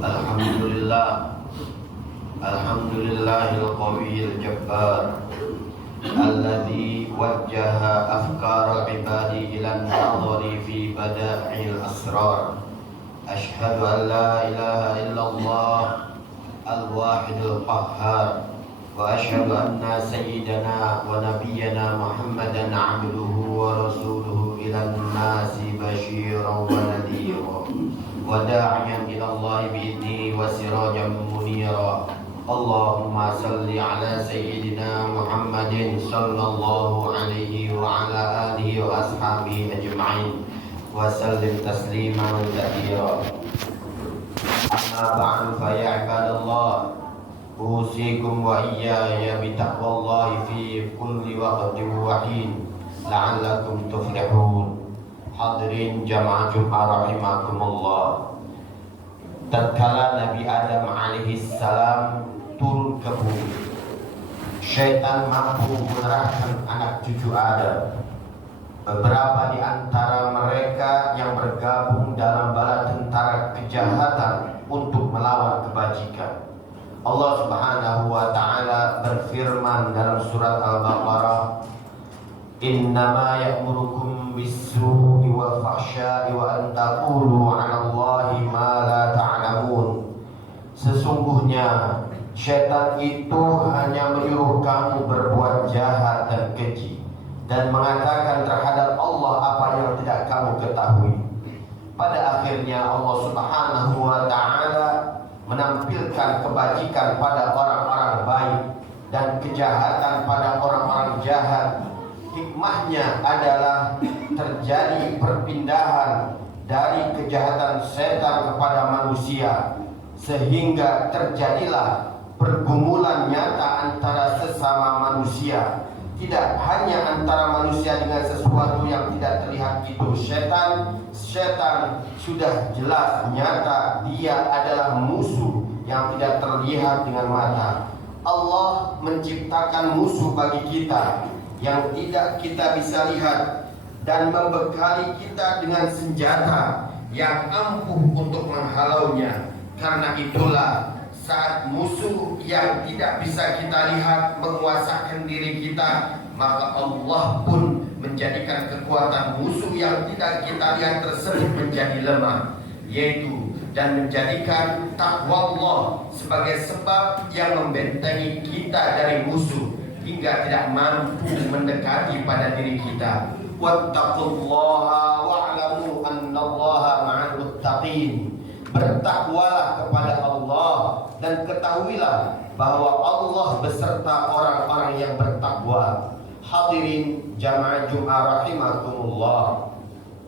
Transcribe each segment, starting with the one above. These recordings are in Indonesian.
Alhamdulillah, Alhamdulillahil qawiyil jabbar alladzi wajjaha afkara ibadi ila an-nadhari fi bada'il asrar. Ashhadu an la ilaha illallah al-wahidul qahhar wa ashhadu anna sayyidana wa nabiyyana Muhammadan abduhu wa rasuluhu ila an-nasi basyiran wa nadhira wa da'iyan ila Allah bi'idni wa sirajan munira. Allahumma salli ala sayyidina Muhammadin sallallahu alaihi wa ala alihi wa ashabihi ajma'in wa sallim tasliman katsira. Amma ba'du fa ya ibadallah, usikum wa iyaya bi taqwallahi fi kulli waqtin wa hin la'allakum tuflihun. Hadirin jamaah Jumat rahimakumullah. Tatkala Nabi Adam alaihi salam turun ke bumi, syaitan mampu mengerahkan anak cucu Adam. Beberapa di antara mereka yang bergabung dalam bala tentara kejahatan untuk melawan kebajikan. Allah Subhanahu wa taala berfirman dalam surat Al-Baqarah, "Innama ya'murukum bis-su'i wal fahsya'i wa an taqulu 'ala Allahi ma la ta'lamun." Sesungguhnya syaitan itu hanya menyuruh kamu berbuat jahat dan keji dan mengatakan terhadap Allah apa yang tidak kamu ketahui. Pada akhirnya Allah Subhanahu wa taala menampilkan kebajikan pada orang-orang baik dan kejahatan pada orang-orang jahat. Hikmahnya adalah terjadi perpindahan dari kejahatan setan kepada manusia, sehingga terjadilah pergumulan nyata antara sesama manusia. Tidak hanya antara manusia dengan sesuatu yang tidak terlihat itu setan. Setan sudah jelas nyata, dia adalah musuh yang tidak terlihat dengan mata. Allah menciptakan musuh bagi kita yang tidak kita bisa lihat dan membekali kita dengan senjata yang ampuh untuk menghalaunya. Karena itulah saat musuh yang tidak bisa kita lihat menguasakan diri kita, maka Allah pun menjadikan kekuatan musuh yang tidak kita lihat tersebut menjadi lemah, yaitu dan menjadikan takwa Allah sebagai sebab yang membentengi kita dari musuh hingga tidak mampu mendekati pada diri kita. Wattaqullaha wa'lamu annallaha ma'al muttaqin. Bertakwalah kepada Allah dan ketahuilah bahwa Allah beserta orang-orang yang bertakwa. Hadirin jamaah Jumat rahimakumullah.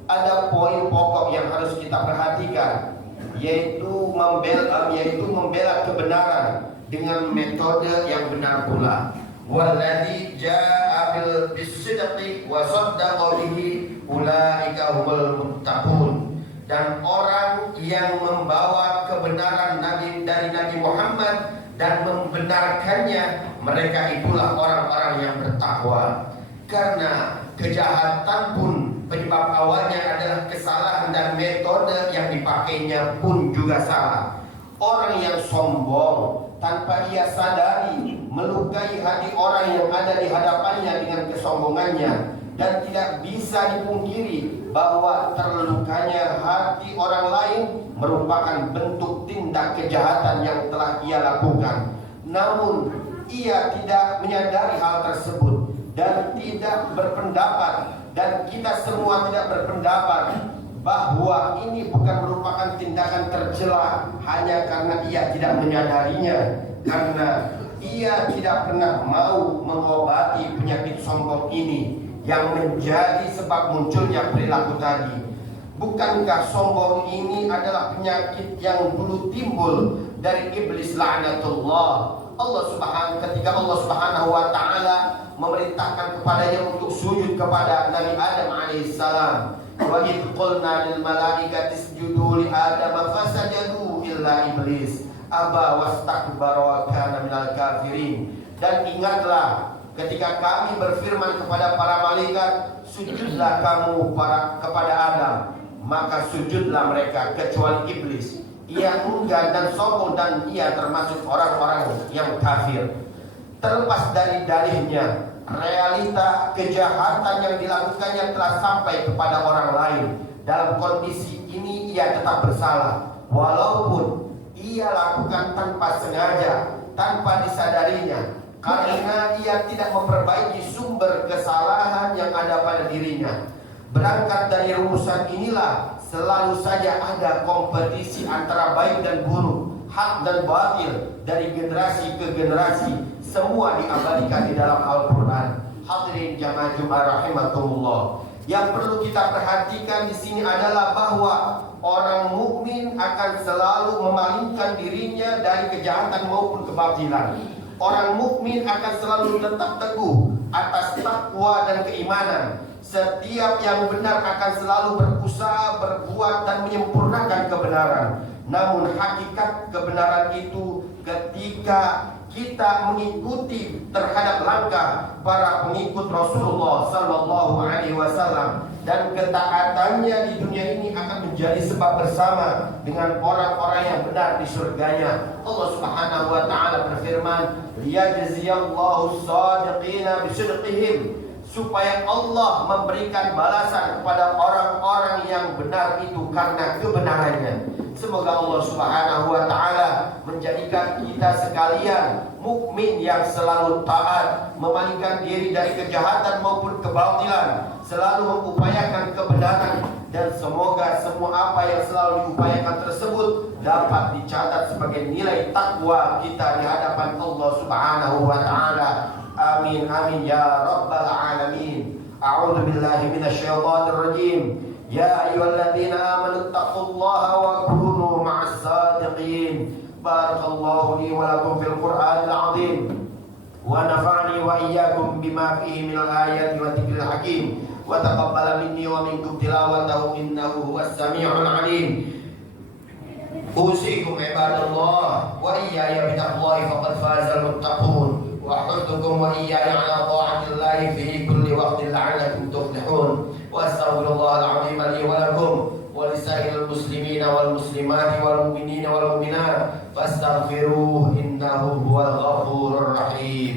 Ada poin pokok yang harus kita perhatikan, yaitu membela kebenaran dengan metode yang benar pula. Walladzi jaa'a bil bisidqi wa saddaqa bihi ulaika humul muttaqun. Dan orang yang membawa kebenaran dari Nabi Muhammad dan membenarkannya, mereka itulah orang-orang yang bertakwa. Karena kejahatan pun penyebab awalnya adalah kesalahan dan metode yang dipakainya pun juga salah. Orang yang sombong tanpa ia sadari melukai hati orang yang ada di hadapannya dengan kesombongannya, dan tidak bisa dipungkiri bahwa terlukanya hati orang lain merupakan bentuk tindak kejahatan yang telah ia lakukan. Namun ia tidak menyadari hal tersebut dan tidak berpendapat, dan kita semua tidak berpendapat bahwa ini bukan merupakan tindakan tercela hanya karena ia tidak menyadarinya, karena ia tidak pernah mau mengobati penyakit sombong ini yang menjadi sebab munculnya perilaku tadi. Bukankah sombong ini adalah penyakit yang dulu timbul dari iblis laknatullah? Ketika Allah Subhanahu wa taala memerintahkan kepadanya untuk sujud kepada Nabi Adam alaihissalam. Wa idh qulna lil malaikati isjudu li Adam fasajadu illa iblis aba wastakbara wa kana minal kafirin. Dan ingatlah ketika kami berfirman kepada para malaikat, sujudlah kamu kepada Adam, maka sujudlah mereka kecuali iblis. Ia enggan dan sombong dan ia termasuk orang-orang yang kafir. Terlepas dari dalihnya, realita kejahatan yang dilakukannya telah sampai kepada orang lain. Dalam kondisi ini ia tetap bersalah, walaupun ia lakukan tanpa sengaja, tanpa disadarinya, karena ia tidak memperbaiki sumber kesalahan yang ada pada dirinya. Berangkat dari rumusan inilah selalu saja ada kompetisi antara baik dan buruk, hak dan batil, dari generasi ke generasi. Semua diabadikan di dalam Al-Quran. Hadirin jamaah Jumat rahimakumullah. Yang perlu kita perhatikan di sini adalah bahwa orang mukmin akan selalu memalingkan dirinya dari kejahatan maupun kebatilan. Orang mukmin akan selalu tetap teguh atas takwa dan keimanan. Setiap yang benar akan selalu berusaha berbuat dan menyempurnakan kebenaran. Namun hakikat kebenaran itu ketika kita mengikuti terhadap langkah para pengikut Rasulullah Sallallahu Alaihi Wasallam, dan ketaatannya di dunia ini akan menjadi sebab bersama dengan orang-orang yang benar di surganya. Allah Subhanahu Wa Taala berfirman, liyajziyallahu shadiqina bisidqihim, supaya Allah memberikan balasan kepada orang-orang yang benar itu karena kebenarannya. Semoga Allah Subhanahu Wa Taala menjadikan kita sekalian mukmin yang selalu taat, memalingkan diri dari kejahatan maupun kebatilan, selalu mengupayakan kebenaran, dan semoga semua apa yang selalu diupayakan tersebut dapat dicatat sebagai nilai takwa kita di hadapan Allah Subhanahu Wa Taala. Amin amin ya rabbal alamin. A'udzu billahi minasyaitonir rajim. Ya ayyuhalladzina amanu taqullaha wa kunu ma'as shadiqin. Barakallahu li wa lakum fil Qur'anil 'azim wa nafa'ani wa iyyakum bima fihi minal ayati wa dzikril hakim wa taqabbala minni wa minkum tilawatahu innahu huwas samiul 'alim. Usikum ibadallah wa iyaya bittaqwallahi faqad fazal muttaqun. وأحثكم وإياي على طاعة الله في كل وقت لعلكم تفلحون. وأستغفر الله العظيم لي ولكم ولسائر المسلمين والمسلمات والمؤمنين والمؤمنات فاستغفروه إنه هو الغفور الرحيم.